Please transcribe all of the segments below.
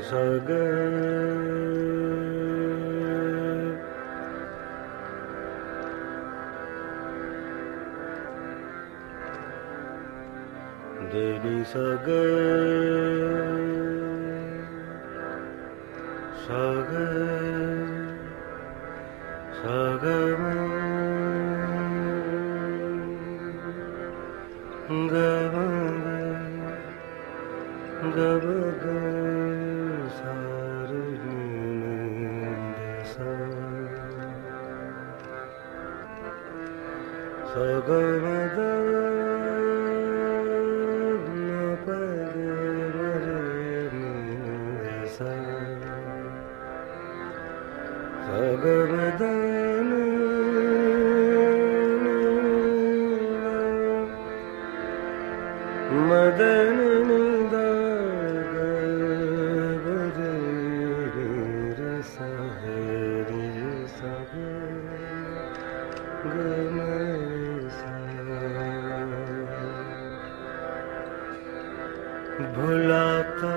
sa ga de ni sa ga sa ga sa ga ma ga ma ga ma ga sa re ni sa sa ga ma da ma pa ga ma re ni sa sa ga ma da madan da ga ba re re sa re sa ga ma sa bhulata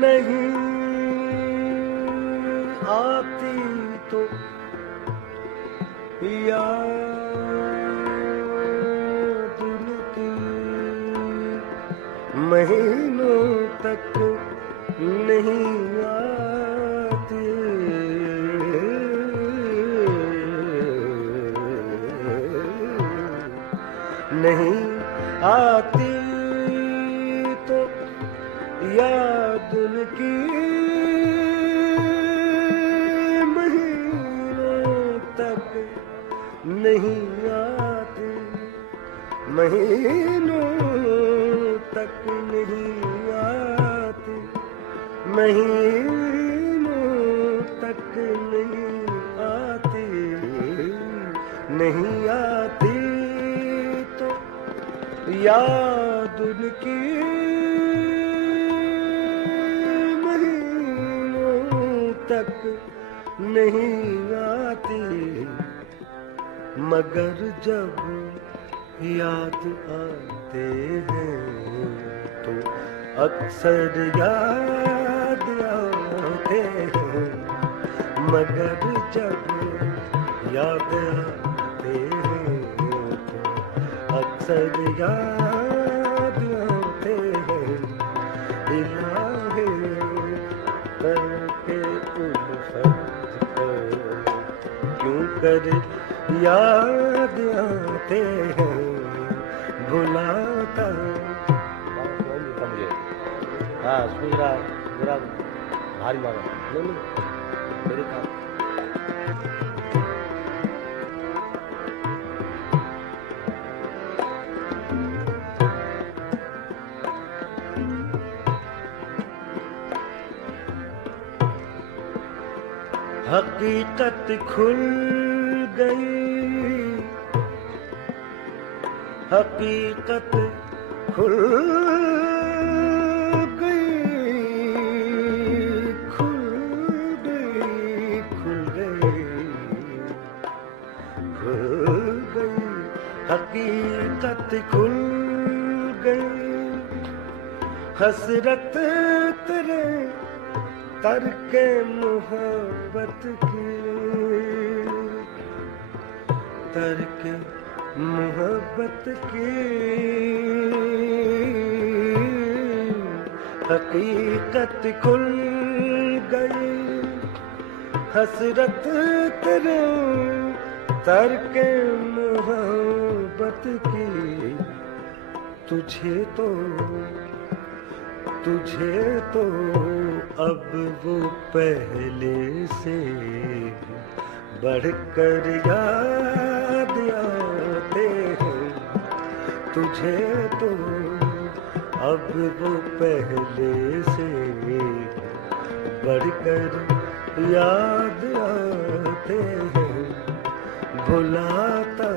نہیں آتی تو یاد ان کی مہینوں تک نہیں آتی، نہیں آتی تو یاد ان کی مہینوں تک نہیں آتی، مہینوں تک نہیں آتی، مہینوں تک نہیں آتی، نہیں آتی تو یاد ان کی مہینوں تک نہیں آتی، مگر جب یاد آتے ہیں تو اکثر یاد آتے ہیں، مگر جب یاد آتے ہیں تو اکثر یاد آتے ہیں، الہی کر کے الفت پر کیوں کر یاد آتے ہیں بھلاتا مجھے ہاں سوچ رہا میرا بھاری مارا نہیں میرے کام حقیقت کھل گئی، حقیقت کھل گئی، کھل گئی، کھل گئی، کھل گئی، حقیقت کھل گئی، حسرت تیرے ترک محبت کی، ترک محبت کی، حقیقت کھل گئی، حسرت تیرے ترک محبت کی، تجھے تو اب وہ پہلے سے بڑھ کر یاد آتے ہیں، تجھے تو اب وہ پہلے سے بڑھ کر یاد آتے ہیں، بھلاتا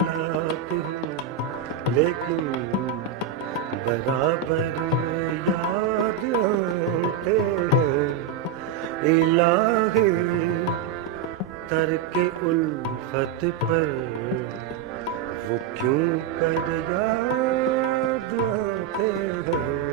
لاتی ہوں لیکن برابر یاد آتے ہیں، الہی ترک الفت پر وہ کیوں کر یاد آتے ہیں۔